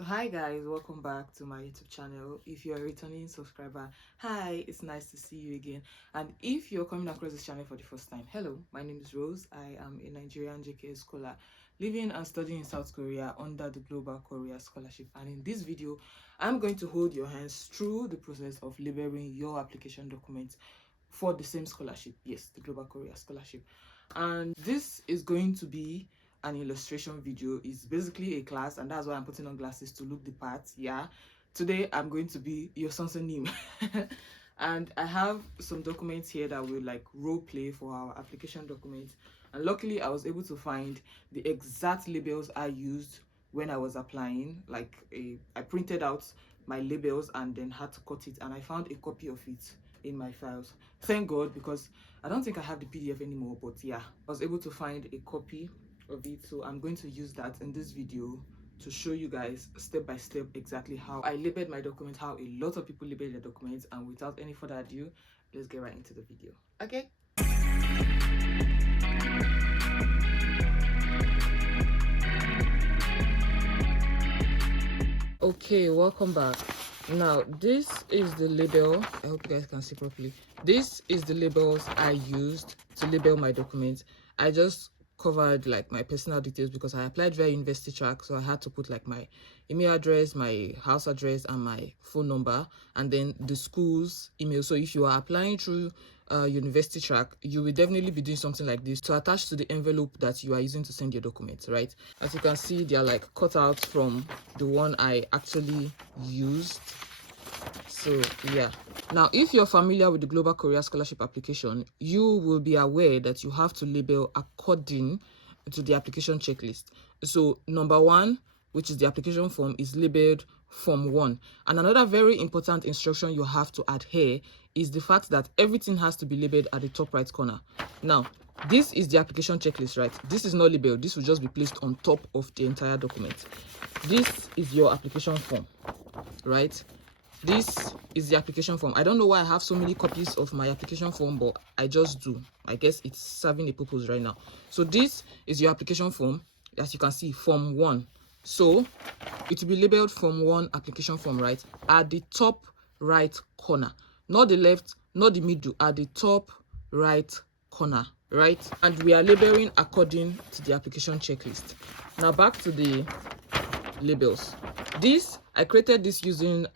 So hi guys, welcome back to my YouTube channel. If you're a returning subscriber, hi, it's nice to see you again. And if you're coming across this channel for the first time, hello, my name is Rose. I am a Nigerian GKS scholar living and studying in South Korea under the Global Korea Scholarship. And in this video, I'm going to hold your hands through the process of labeling your application documents for the same scholarship. Yes, the Global Korea Scholarship. And this is going to be an illustration video. Is basically a class, and that's why I'm putting on glasses to look the part. Yeah, today I'm going to be your name and I have some documents here that will like role play for our application documents, and luckily I was able to find the exact labels I used when I was applying. I printed out my labels and then had to cut it, and I found a copy of it in my files. Thank God, because I don't think I have the PDF anymore, but yeah, I was able to find a copy of it, so I'm going to use that in this video to show you guys step by step exactly how I labeled my document, how a lot of people label their documents. And without any further ado, let's get right into the video. Okay. Okay, welcome back. Now this is the label. I hope you guys can see properly. This is the labels I used to label my documents. I just covered like my personal details because I applied via University Track, so I had to put like my email address, my house address, and my phone number, and then the school's email. So if you are applying through University Track, you will definitely be doing something like this to attach to the envelope that you are using to send your documents, right? As you can see, they are like cut out from the one I actually used. So yeah, now if you're familiar with the Global Korea Scholarship application, you will be aware that you have to label according to the application checklist. So number 1, which is the application form, is labeled Form 1. And another very important instruction you have to adhere is the fact that everything has to be labeled at the top right corner. Now, this is the application checklist, right? This is not labeled. This will just be placed on top of the entire document. This is your application form, right? This is the application form. I don't know why I have so many copies of my application form, but I just do. I guess it's serving a purpose right now. So this is your application form. As you can see, Form 1. So it will be labeled Form 1 application form, right? At the top right corner. Not the left, not the middle, at the top right corner, right? And we are labeling according to the application checklist. Now back to the labels. This, I created this using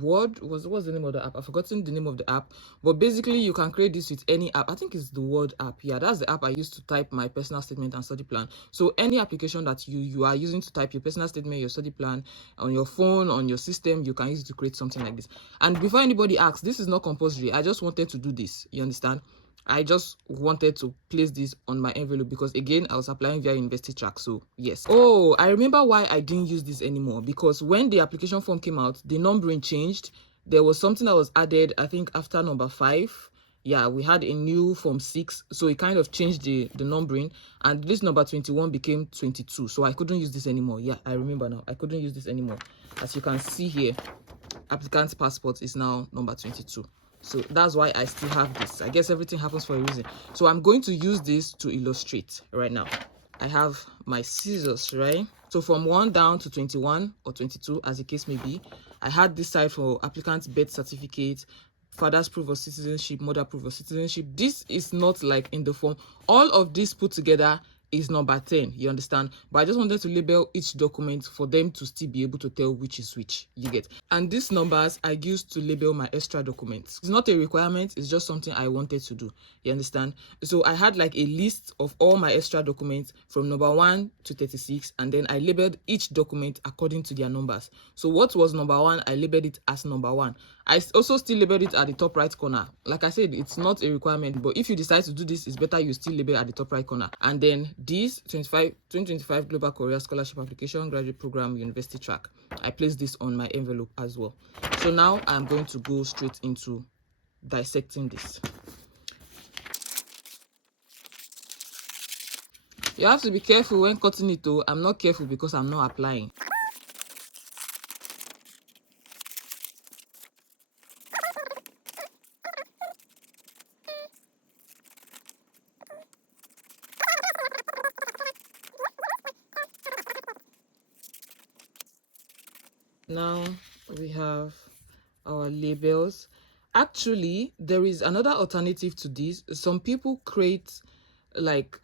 Word. What's the name of the app? I've forgotten the name of the app, but basically you can create this with any app. I think it's the Word app. Yeah, that's the app I used to type my personal statement and study plan. So any application that you are using to type your personal statement, your study plan on your phone, on your system, you can use it to create something like this. And before anybody asks, this is not compulsory. I just wanted to do this, you understand? I just wanted to place this on my envelope because again I was applying via University Track. So yes. Oh, I remember why I didn't use this anymore, because when the application form came out, the numbering changed. There was something that was added, I think after number 5. Yeah, we had a new Form 6, so it kind of changed the numbering, and this number 21 became 22. So I couldn't use this anymore. Yeah, I remember now. I couldn't use this anymore. As you can see here, applicant's passport is now number 22. So that's why I still have this. I guess everything happens for a reason. So I'm going to use this to illustrate right now. I have my scissors, right? So from 1 down to 21 or 22, as the case may be, I had this side for applicant's birth certificate, father's proof of citizenship, mother proof of citizenship. This is not like in the form. All of this put together is number 10, you understand? But I just wanted to label each document for them to still be able to tell which is which, you get? And these numbers I used to label my extra documents. It's not a requirement, it's just something I wanted to do, you understand? So I had like a list of all my extra documents from number 1 to 36, and then I labeled each document according to their numbers. So what was number 1, I labeled it as number 1. I also still labeled it at the top right corner. Like I said, it's not a requirement, but if you decide to do this, it's better you still label at the top right corner. And then this 2025 Global Korea Scholarship Application Graduate Program University Track, I placed this on my envelope as well. So now I'm going to go straight into dissecting this. You have to be careful when cutting it though. I'm not careful because I'm not applying. Now we have our labels. Actually, there is another alternative to this. Some people create like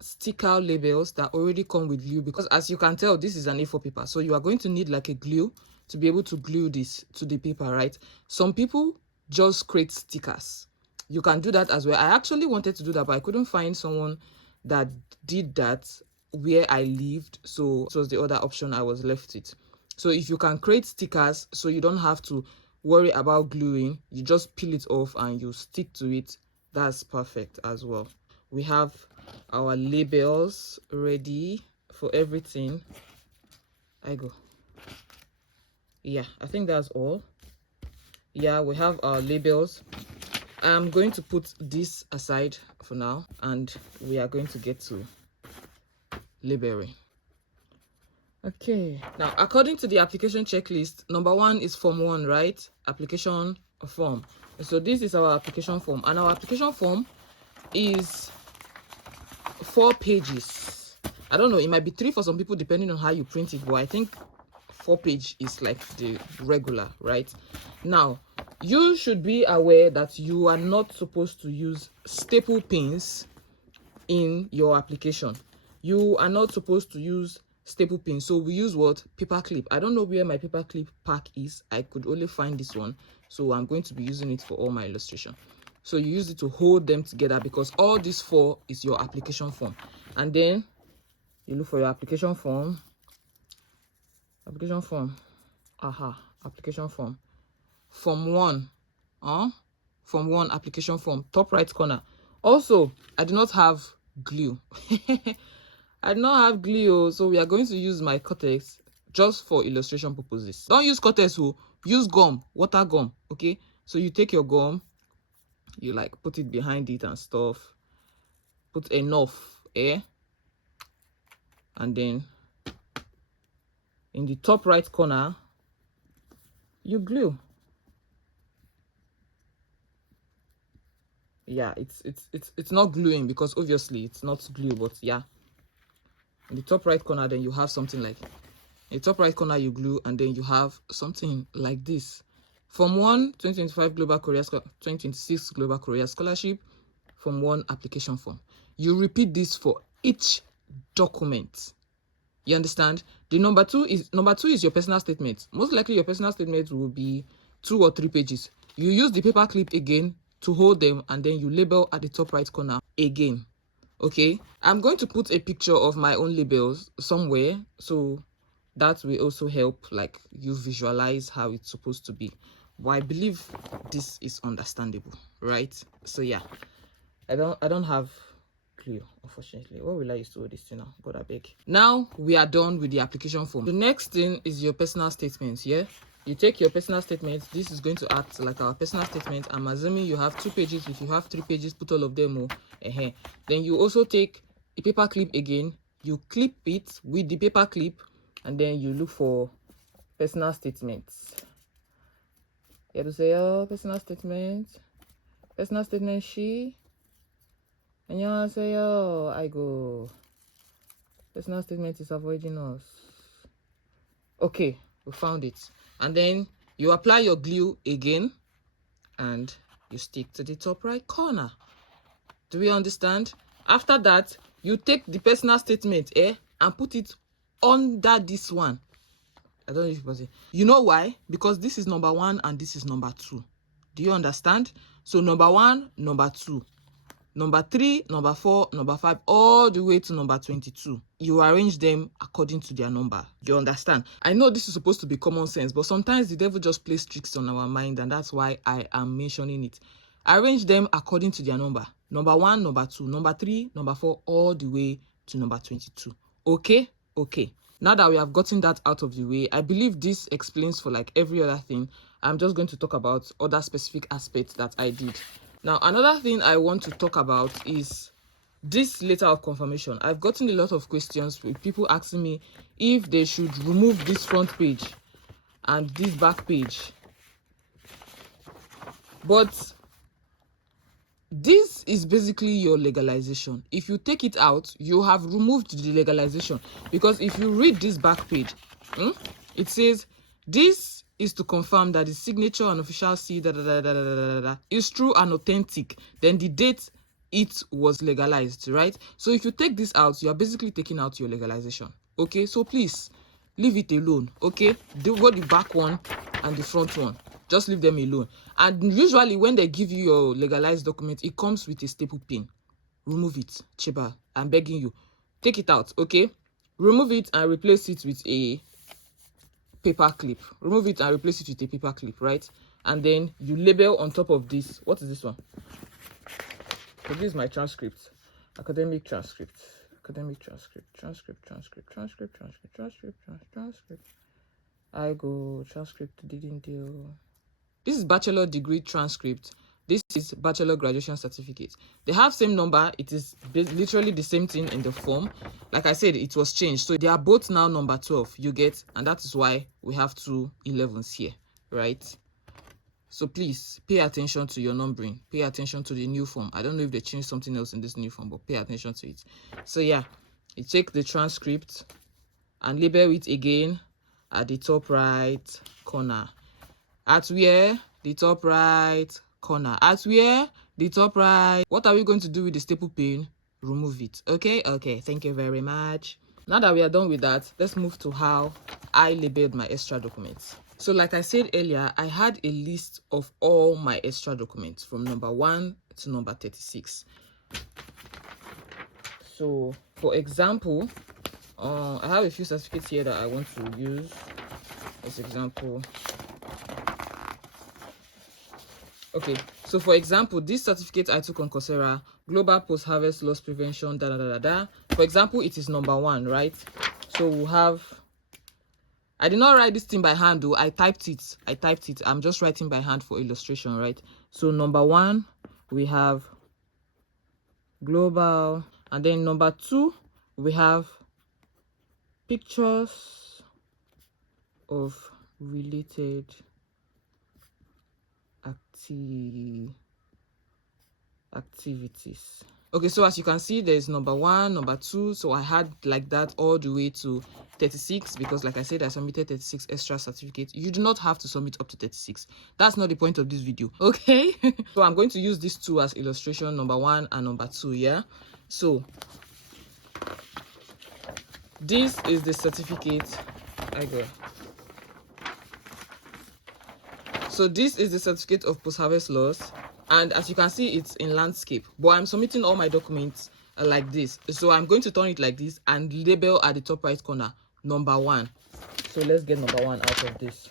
sticker labels that already come with glue, because as you can tell, this is an A4 paper, so you are going to need like a glue to be able to glue this to the paper, right? Some people just create stickers. You can do that as well. I actually wanted to do that, but I couldn't find someone that did that where I lived, so it was the other option I was left with. So if you can create stickers, so you don't have to worry about gluing, you just peel it off and you stick to it, that's perfect as well. We have our labels ready for everything. Yeah, I think that's all. Yeah, we have our labels. I'm going to put this aside for now, and we are going to get to labeling. Okay, now according to the application checklist, number 1 is form 1, right? Application form. So this is our application form, and our application form is 4 pages. I don't know, it might be 3 for some people depending on how you print it, but I think 4 page is like the regular, right? Now you should be aware that you are not supposed to use staple pins in your application. You are not supposed to use staple pins. So we use what? Paper clip. I don't know where my paper clip pack is. I could only find this one, so I'm going to be using it for all my illustration. So you use it to hold them together, because all these 4 is your application form. And then you look for your application form. Application form. Application form. Form 1. Form 1 application form, top right corner. Also, I do not have glue. I do not have glue, so we are going to use my Cortex just for illustration purposes. Don't use Cortex, use gum, water gum, okay? So you take your gum, you like put it behind it and stuff, put enough air, and then in the top right corner you glue. Yeah, it's not gluing because obviously it's not glue, but yeah, in the top right corner then you have something like, in the top right corner you glue, and then you have something like this. Form 1 2025 Global Korea 2026 Global Korea Scholarship, Form 1 application form. You repeat this for each document. You understand? The number two is your personal statement. Most likely your personal statement will be 2 or 3 pages. You use the paper clip again to hold them, and then you label at the top right corner again. Okay, I'm going to put a picture of my own labels somewhere, so that will also help like you visualize how it's supposed to be. But I believe this is understandable, right? So yeah, I don't have glue, unfortunately. What will I use to hold this thing now? God, I beg. Now we are done with the application form. The next thing is your personal statement. Yeah, you take your personal statement. This is going to act like our personal statement. I'm assuming you have 2 pages. If you have 3 pages, put all of them. Then you also take a paper clip again. You clip it with the paper clip, and then you look for personal statements. You have to say, oh, personal statement. Personal statement, she. And you say, oh, I go. Personal statement is avoiding us. Okay, we found it. And then you apply your glue again, and you stick to the top right corner. Do we understand? After that, you take the personal statement and put it under this one. I don't know if you can see. You know why? Because this is number 1 and this is number 2. Do you understand? So number 1, number 2, number 3, number 4, number 5, all the way to number 22. You arrange them according to their number. You understand? I know this is supposed to be common sense, but sometimes the devil just plays tricks on our mind, and that's why I am mentioning it. Arrange them according to their number. Number 1, number 2, number 3, number 4, all the way to number 22. Okay? Okay. Now that we have gotten that out of the way, I believe this explains for like every other thing. I'm just going to talk about other specific aspects that I did. Now, another thing I want to talk about is this letter of confirmation. I've gotten a lot of questions with people asking me if they should remove this front page and this back page. But this is basically your legalization. If you take it out, you have removed the legalization, because if you read this back page, it says This is to confirm that the signature and official seal is true and authentic. Then the date it was legalized, right? So if you take this out, you are basically taking out your legalization. Okay, so please leave it alone. Okay, do what the back one and the front one, just leave them alone. And usually when they give you your legalized document, it comes with a staple pin. Remove it, Chiba. I'm begging you, take it out. Okay, remove it and replace it with a paper clip. Remove it and replace it with a paper clip, right? And then you label on top of this. What is this one? So this is my transcript. Academic transcript. Academic transcript. Transcript. I go transcript didn't deal. This is bachelor degree transcript. This is bachelor graduation certificate. They have same number. It is literally the same thing in the form. Like I said, it was changed. So they are both now number 12. You get, and that is why we have two 11s here, right? So please pay attention to your numbering. Pay attention to the new form. I don't know if they changed something else in this new form, but pay attention to it. So yeah, you take the transcript and label it again at the top right corner. At where? The top right corner. At where? The top right. What are we going to do with the staple pin? Remove it. Okay? Okay. Thank you very much. Now that we are done with that, let's move to how I labeled my extra documents. So like I said earlier, I had a list of all my extra documents from number 1 to number 36. So for example, I have a few certificates here that I want to use as example. Okay, so for example, this certificate I took on Coursera, Global Post-Harvest Loss Prevention, For example, it is number 1, right? So we'll have, I did not write this thing by hand though, I typed it. I'm just writing by hand for illustration, right? So number 1, we have global, and then number 2, we have pictures of related activities. Okay, so as you can see, there's number 1, number 2. So I had like that all the way to 36 because like I said, I submitted 36 extra certificates. You do not have to submit up to 36. That's not the point of this video. Okay. So I'm going to use these two as illustration, number 1 and number 2. Yeah. So this is the certificate I got. So this is the certificate of post-harvest loss, and as you can see, it's in landscape, but I'm submitting all my documents like this. So I'm going to turn it like this and label at the top right corner number 1. So let's get number 1 out of this.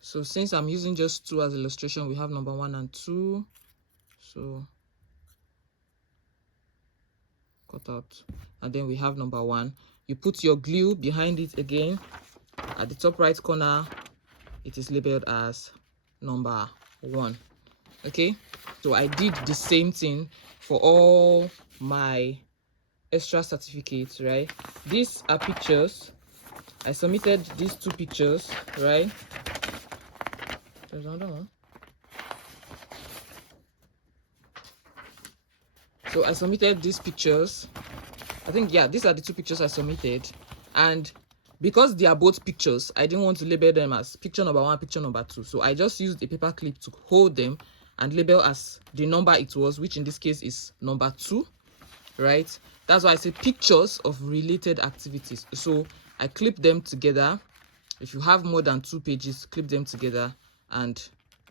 So since I'm using just 2 as illustration, we have number 1 and 2. So cut out, and then we have number 1. You put your glue behind it again. At the top right corner, it is labeled as number 1. Okay, so I did the same thing for all my extra certificates, right? These are pictures. I submitted these 2 pictures, right? There's another one. So I submitted these pictures. I think, yeah, these are the 2 pictures I submitted. And because they are both pictures, I didn't want to label them as picture number 1, picture number 2. So I just used a paper clip to hold them and label as the number it was, which in this case is number 2, right? That's why I say pictures of related activities. So I clip them together. If you have more than 2 pages, clip them together and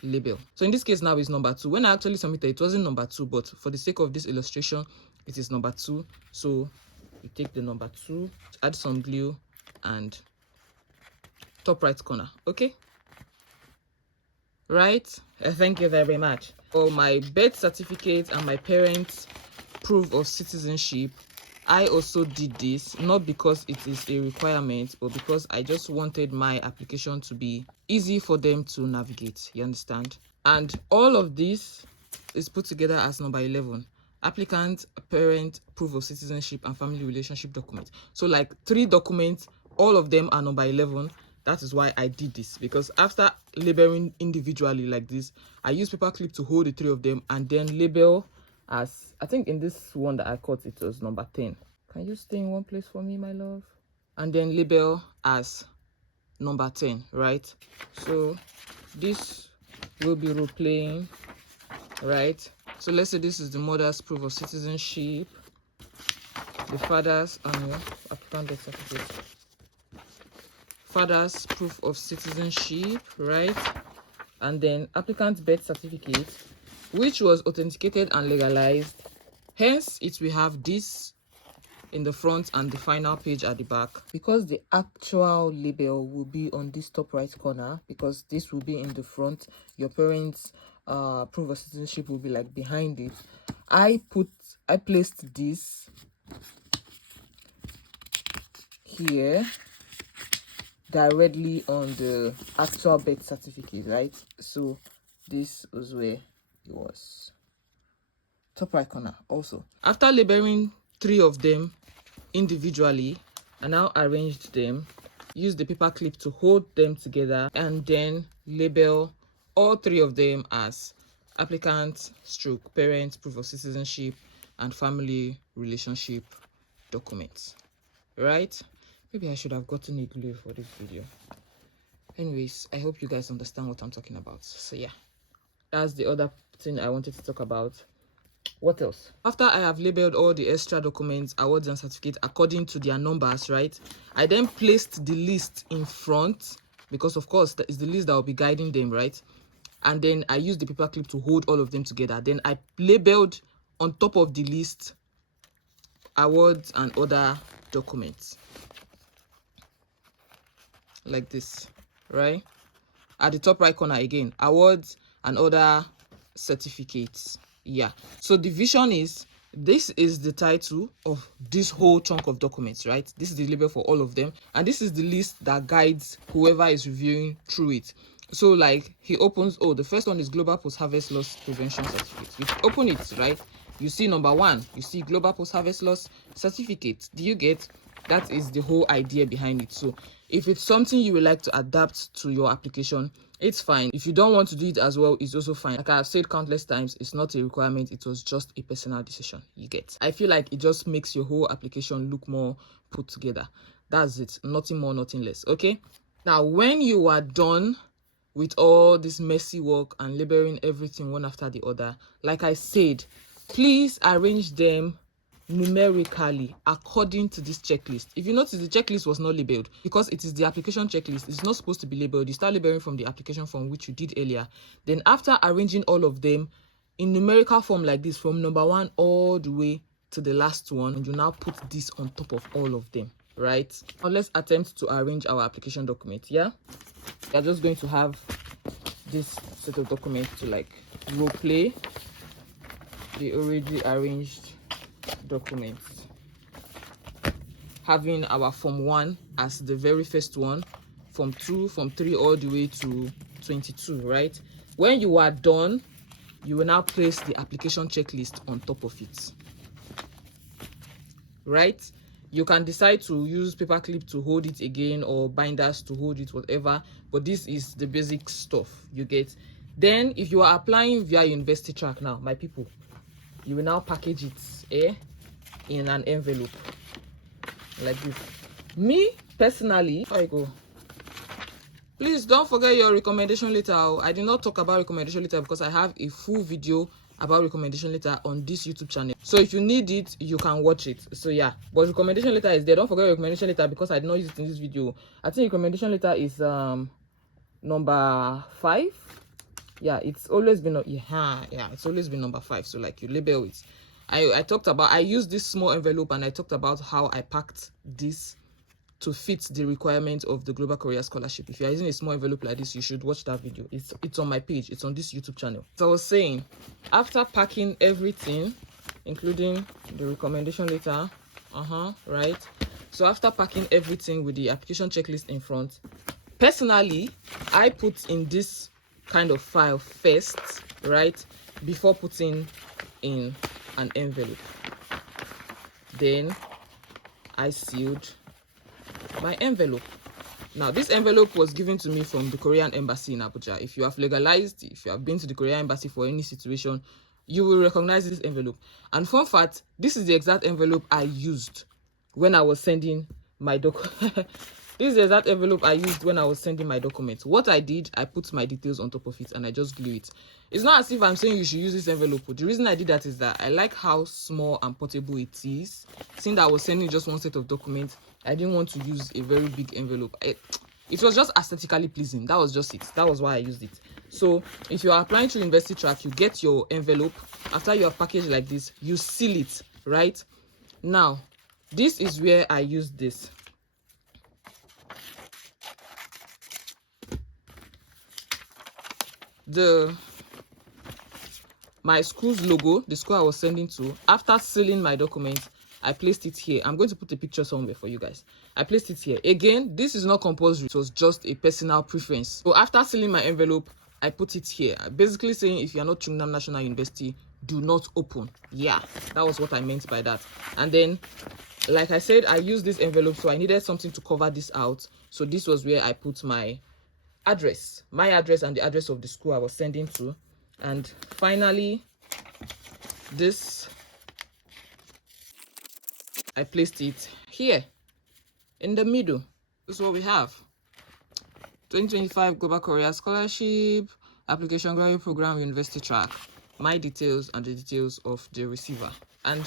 label. So in this case now is number 2. When I actually submitted, it wasn't number 2, but for the sake of this illustration, it is number 2. So you take the number 2, add some glue, and top right corner. Okay, right? Thank you very much. For my birth certificate and my parents' proof of citizenship, I also did this, not because it is a requirement, but because I just wanted my application to be easy for them to navigate. You understand? And all of this is put together as number 11. Applicant, parent, proof of citizenship, and family relationship document. So like 3 documents, all of them are number 11. That is why I did this, because after labeling individually like this, I use paper clip to hold the 3 of them and then label as, I think in this one that I cut, it was number 10. Can you stay in one place for me, my love? And then label as number 10, right? So this will be role playing, right? So let's say this is the mother's proof of citizenship, the father's applicant birth certificate, father's proof of citizenship, right? And then applicant's birth certificate, which was authenticated and legalized. Hence, it will have this in the front and the final page at the back. Because the actual label will be on this top right corner, because this will be in the front, your parents' proof of citizenship will be like behind it. I placed this here directly on the actual birth certificate, right? So this was where it was. Top right corner also. After labeling 3 of them individually, I now arranged them, use the paper clip to hold them together, and then label all 3 of them as applicant / parent proof of citizenship and family relationship documents, right? Maybe I should have gotten a glue for this video. Anyways, I hope you guys understand what I'm talking about. So yeah, that's the other thing I wanted to talk about. What else? After I have labeled all the extra documents, awards and certificates according to their numbers, right? I then placed the list in front, because of course that is the list that will be guiding them, right? And then I used the paper clip to hold all of them together. Then I labeled on top of the list awards and other documents, like this, right? At the top right corner again, awards and other certificates. Yeah, so the vision is, this is the title of this whole chunk of documents, right? This is the label for all of them, and this is the list that guides whoever is reviewing through it. So like he opens, oh, the first one is global post-harvest loss prevention certificate. If you open it, right, you see number 1, you see global post-harvest loss certificate. Do you get? That is the whole idea behind it. So if it's something you would like to adapt to your application, it's fine. If you don't want to do it as well, it's also fine. Like I've said countless times, it's not a requirement, it was just a personal decision. You get? I feel like it just makes your whole application look more put together. That's it. Nothing more, nothing less. Okay? Now, when you are done with all this messy work and labeling everything one after the other, like I said, please arrange them numerically according to this checklist. If you notice, the checklist was not labeled because it is the application checklist. It's not supposed to be labeled. You start labeling from the application form, which you did earlier. Then after arranging all of them in numerical form like this, from number 1 all the way to the last one, and you now put this on top of all of them, right? Now let's attempt to arrange our application document. Yeah, we're just going to have this set of documents to like role play the already arranged documents, having our form 1 as the very first one, form 2, form 3 all the way to 22, right? When you are done, you will now place the application checklist on top of it, right? You can decide to use paper clip to hold it again, or binders to hold it, whatever, but this is the basic stuff. You get? Then if you are applying via university track, now my people, you will now package it in an envelope like this. Me personally, I go, please don't forget your recommendation letter. I did not talk about recommendation letter because I have a full video about recommendation letter on this YouTube channel, so if you need it, you can watch it. So yeah, but recommendation letter is there. Don't forget your recommendation letter because I did not use it in this video. I think recommendation letter is number 5. Yeah, it's always been it's always been number 5. So like you label it. I talked about, I used this small envelope and I talked about how I packed this to fit the requirement of the Global Career Scholarship. If you're using a small envelope like this, you should watch that video. It's on my page. It's on this YouTube channel. So I was saying, after packing everything, including the recommendation letter, right? So after packing everything with the application checklist in front, personally, I put in this kind of file first, right? Before putting in an envelope. Then I sealed my envelope. Now this envelope was given to me from the Korean embassy in Abuja. If you have legalized, if you have been to the Korean embassy for any situation, you will recognize this envelope. And fun fact, this is the exact envelope I used when I was sending my this is the exact envelope I used when I was sending my documents. What I did, I put my details on top of it and I just glue it. It's not as if I'm saying you should use this envelope. The reason I did that is that I like how small and portable it is. Since I was sending just one set of documents, I didn't want to use a very big envelope. It was just aesthetically pleasing. That was just it. That was why I used it. So if you are applying to university track, you get your envelope. After you have packaged like this, you seal it, right? Now, this is where I use this. My school's logo, the school I was sending to, after sealing my documents, I placed it here. I'm going to put a picture somewhere for you guys. I placed it here. Again, this is not compulsory. It was just a personal preference. So after sealing my envelope, I put it here. Basically saying if you're not Chungnam National University, do not open. Yeah, that was what I meant by that. And then, like I said, I used this envelope, so I needed something to cover this out. So this was where I put my address and the address of the school I was sending to. And finally, this, I placed it here in the middle. This is what we have. 2025 Global Korea Scholarship Application Graduate Program University Track. My details and the details of the receiver. And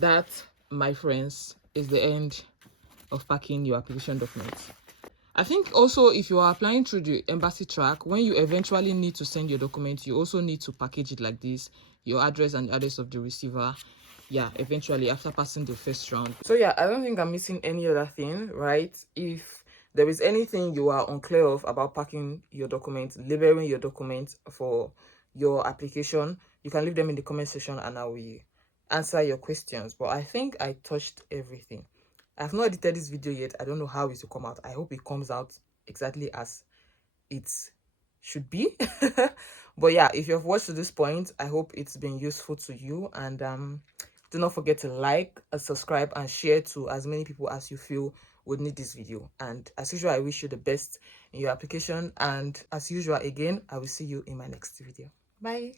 that, my friends, is the end of packing your application documents. I think also if you are applying through the embassy track, when you eventually need to send your documents, you also need to package it like this, your address and the address of the receiver. Yeah, eventually after passing the first round. So yeah, I don't think I'm missing any other thing, right? If there is anything you are unclear of about packing your documents, labeling your documents for your application, you can leave them in the comment section and I will answer your questions. But I think I touched everything. I've not edited this video yet. I don't know how it will come out. I hope it comes out exactly as it should be. But yeah, if you've watched to this point, I hope it's been useful to you. And do not forget to like, subscribe, and share to as many people as you feel would need this video. And as usual, I wish you the best in your application. And as usual, again, I will see you in my next video. Bye.